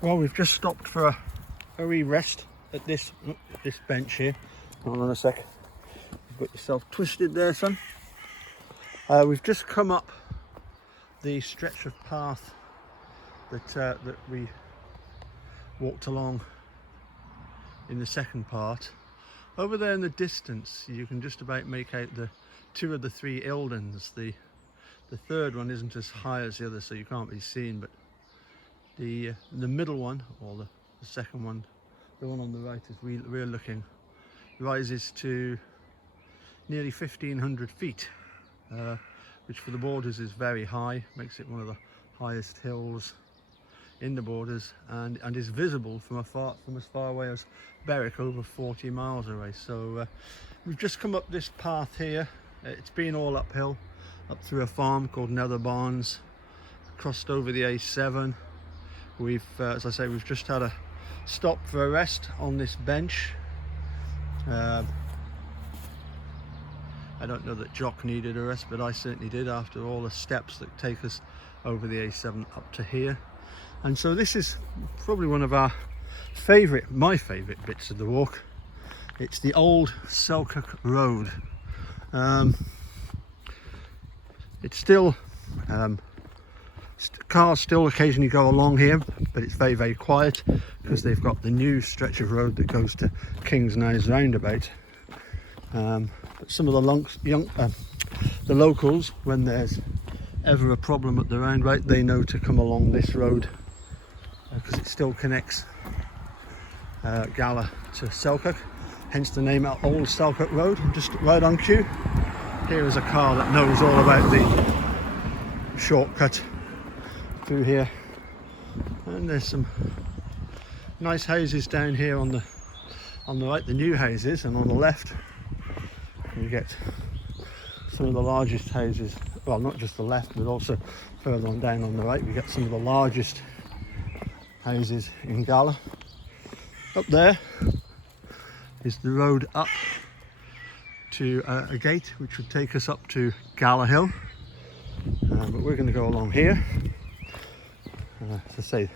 Well, we've just stopped for a wee rest at this bench here. Hold on a sec. You've got yourself twisted there, son. We've just come up the stretch of path that we walked along in the second part. Over there in the distance, you can just about make out the two of the three Eildons. The third one isn't as high as the other, so you can't be seen, but the middle one, or the second one, the one on the right as we're looking, rises to nearly 1,500 feet, which for the borders is very high, makes it one of the highest hills in the borders, and is visible from as far away as Berwick, over 40 miles away. So we've just come up this path here. It's been all uphill, up through a farm called Nether Barnes, crossed over the A7. We've, as I say, we've just had a stop for a rest on this bench. I don't know that Jock needed a rest, but I certainly did after all the steps that take us over the A7 up to here. And so this is probably one of our my favourite bits of the walk. It's the old Selkirk Road. It's still cars still occasionally go along here, but it's very, very quiet because they've got the new stretch of road that goes to Kingsnowes roundabout. But some of the locals, when there's ever a problem at the roundabout, they know to come along this road because it still connects Gala to Selkirk, hence the name Old Selkirk Road. Just right on cue, here is a car that knows all about the shortcut through here, and there's some nice houses down here on the right, the new houses, and on the left you get some of the largest houses, well, not just the left but also further on down on the right we get some of the largest houses in Gala. Up there is the road up to a gate which would take us up to Gala Hill, but we're going to go along here. As I say,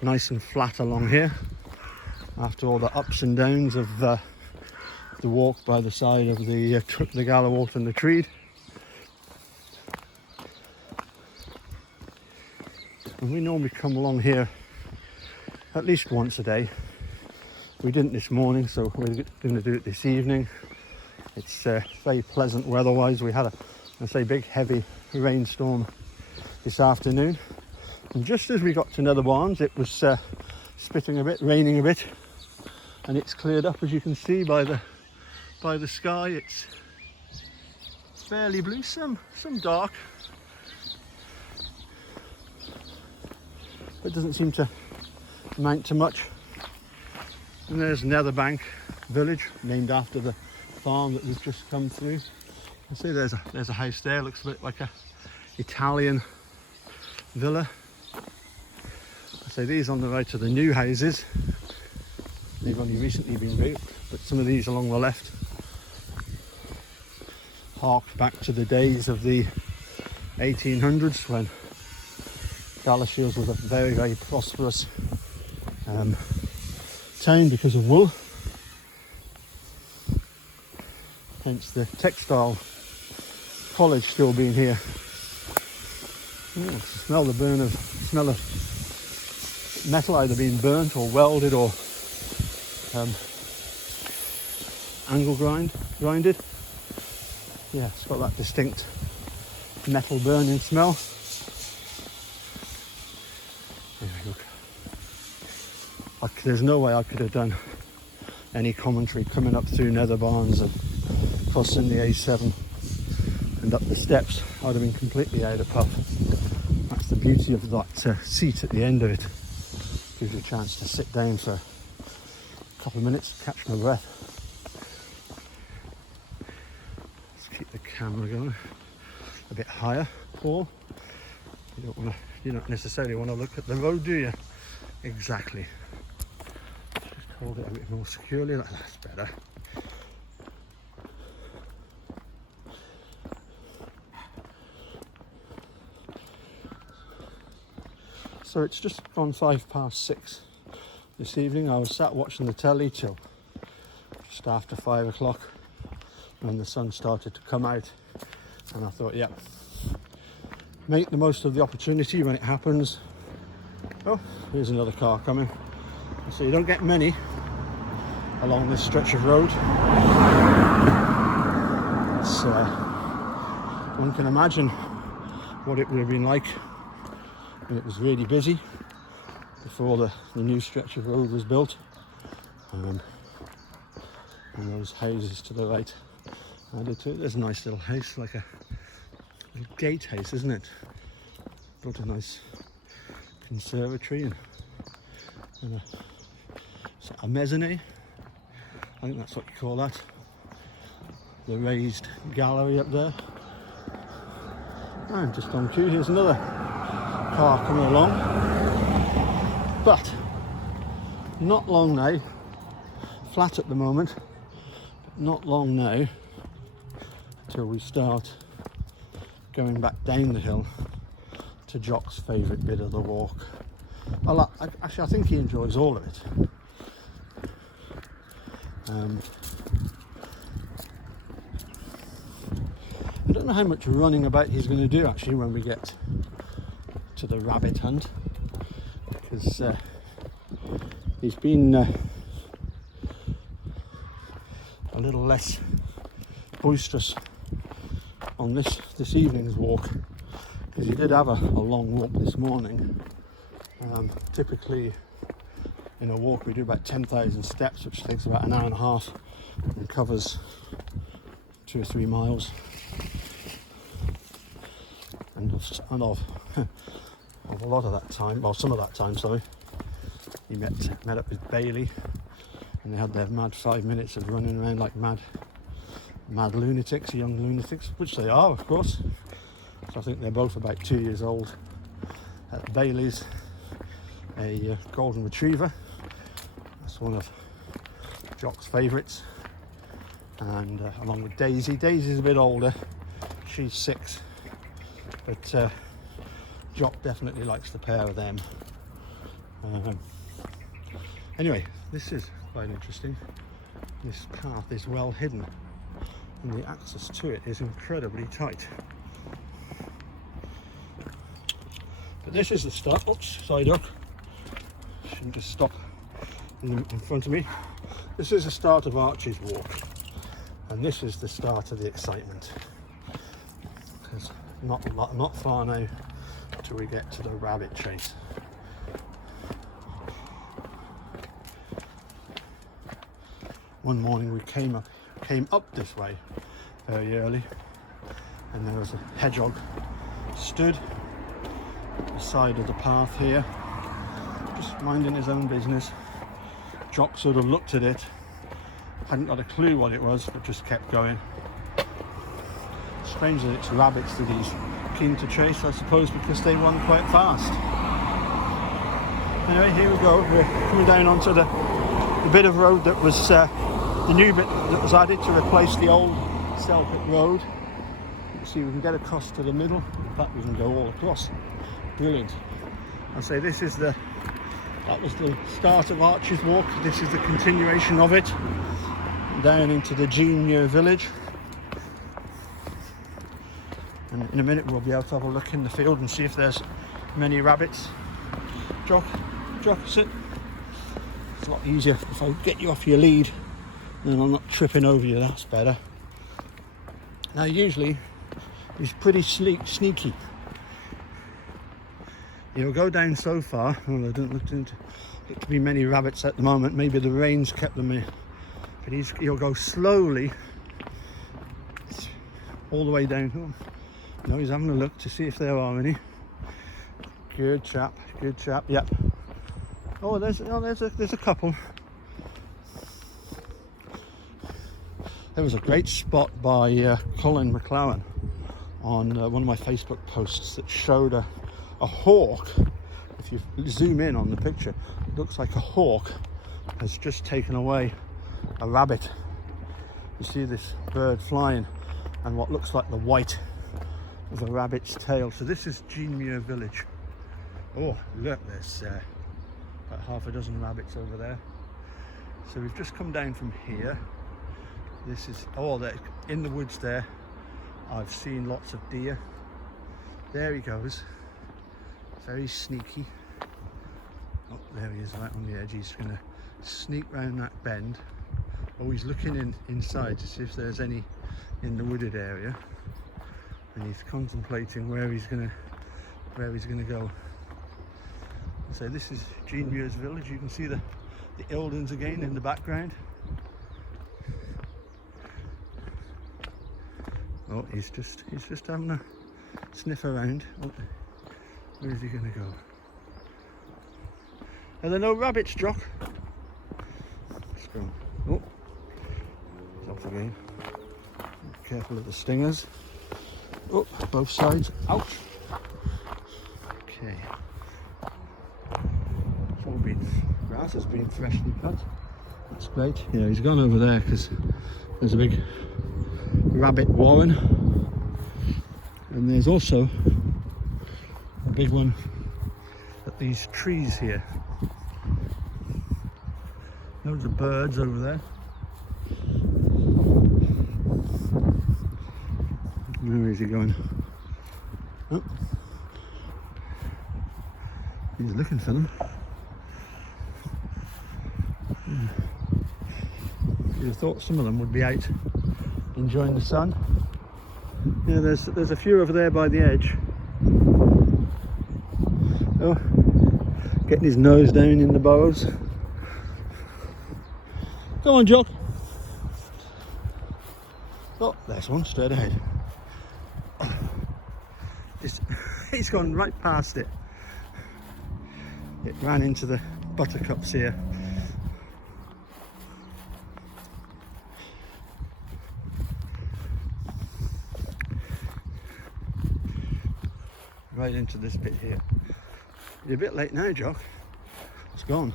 nice and flat along here after all the ups and downs of the walk by the side of the Gala Water and the Treed. And we normally come along here at least once a day. We didn't this morning, so we're going to do it this evening. It's very pleasant weather-wise. We had a big heavy rainstorm this afternoon, and just as we got to Nether Barnes it was spitting a bit, raining a bit, and it's cleared up, as you can see by the sky. It's fairly blue, some dark, but it doesn't seem to amount to much. And there's Netherbank village, named after the farm that we've just come through. I see there's a house there, looks a bit like a Italian villa. I say these on the right are the new houses. They've only recently been built, but some of these along the left hark back to the days of the 1800s when Galashiels was a very, very prosperous town because of wool. Hence the textile college still being here. Smell of metal either being burnt or welded or angle grinded. Yeah, it's got that distinct metal burning smell. Look, there's no way I could have done any commentary coming up through Nether Barnes and crossing the A7 and up the steps. I'd have been completely out of puff. That's the beauty of that seat at the end of it. Gives you a chance to sit down for a couple of minutes, catch my breath. Let's keep the camera going a bit higher, Paul. You don't necessarily want to look at the road, do you? Exactly. Just hold it a bit more securely. That's better. So it's just gone 6:05 this evening. I was sat watching the telly till just after 5 o'clock when the sun started to come out, and I thought, yeah, make the most of the opportunity when it happens. Oh, here's another car coming. So you don't get many along this stretch of road. It's, one can imagine what it would have been like when it was really busy before the new stretch of road was built. And those houses to the right added to it. There's a nice little house, like a little gatehouse, isn't it? Built a nice conservatory and a mezzanine. I think that's what you call that. The raised gallery up there. And just on cue, here's another car coming along. But not long now, flat at the moment, but not long now till we start going back down the hill to Jock's favourite bit of the walk. Well, I think he enjoys all of it. I don't know how much running about he's going to do actually when we get to the rabbit hunt, because he's been a little less boisterous on this evening's walk, because he did have a long walk this morning. Typically in a walk we do about 10,000 steps, which takes about an hour and a half and covers 2 or 3 miles. And of a lot of that time, well, some of that time, sorry, he met up with Bailey, and they had their mad 5 minutes of running around like mad lunatics, young lunatics, which they are, of course. So I think they're both about 2 years old. Bailey's a golden retriever. That's one of Jock's favourites, and along with Daisy. Daisy's a bit older, she's 6, but Jock definitely likes the pair of them. Anyway, this is quite interesting. This path is well hidden, and the access to it is incredibly tight. But this is the start. Oops, sorry, Duck. Shouldn't just stop in front of me. This is the start of Archie's walk, and this is the start of the excitement. Because not far now till we get to the rabbit chase. One morning we came up this way very early, and there was a hedgehog stood at the side of the path here, just minding his own business. Jock sort of looked at it, hadn't got a clue what it was, but just kept going. Strange that it's rabbits that he's keen to chase, I suppose, because they run quite fast. Anyway, here we go. We're coming down onto the bit of road that was the new bit that was added to replace the old Selkirk road. You see, we can get across to the middle. In fact, we can go all across. Brilliant. I say that was the start of Archie's walk. This is the continuation of it down into the junior village. And in a minute we'll be able to have a look in the field and see if there's many rabbits. Jock, sit. It's a lot easier if I get you off your lead, then I'm not tripping over you. That's better. Now usually he's pretty sneaky. He'll go down so far. Well, there doesn't look to be many rabbits at the moment. Maybe the rain's kept them in. But he'll go slowly all the way down. Oh, no, he's having a look to see if there are any. Good chap. Yep. Oh, there's a couple. There was a great spot by Colin McLaren on one of my Facebook posts that showed a hawk. If you zoom in on the picture, it looks like a hawk has just taken away a rabbit. You see this bird flying and what looks like the white of a rabbit's tail. So this is Junior Village, Oh, look, there's about half a dozen rabbits over there. So we've just come down from here. This is, oh, in the woods there, I've seen lots of deer. There he goes, very sneaky. Oh, there he is, right on the edge. He's going to sneak round that bend. Oh, he's looking inside to see if there's any in the wooded area, and he's contemplating where he's going to go. So this is Jean Muir's village. You can see the Eildons again in the background. Oh, he's just having a sniff around. Oh, where is he going to go? Are there no rabbits, Jock? Let's go. Oh, he's off again. Careful of the stingers. Oh, both sides. Ouch. Okay. It's all been, grass has been freshly cut. That's great. Yeah, he's gone over there because there's a big rabbit warren, and there's also a big one at these trees here. Loads of birds over there. Where is he going? Oh, he's looking for them. You'd have thought some of them would be out enjoying the sun. Yeah, there's a few over there by the edge. Oh, getting his nose down in the burrows. Go on, Jock. Oh, there's one straight ahead. He's gone right past it. It ran into the buttercups here. Right into this bit here. You're a bit late now, Jock. It's gone.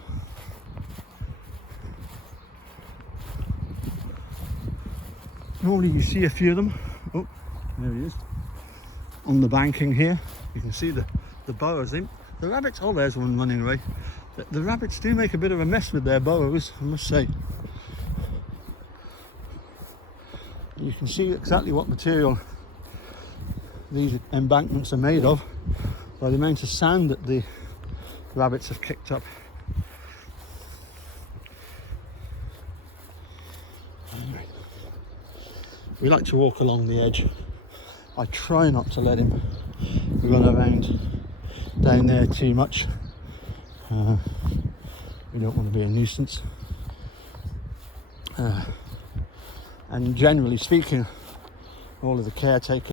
Normally you see a few of them. Oh, there he is. On the banking here, you can see the burrows. The rabbits, oh, there's one running away. The rabbits do make a bit of a mess with their burrows, I must say. You can see exactly what material these embankments are made of by the amount of sand that the rabbits have kicked up. We like to walk along the edge. I try not to let him run around down there too much. We don't want to be a nuisance. And generally speaking, all of the caretakers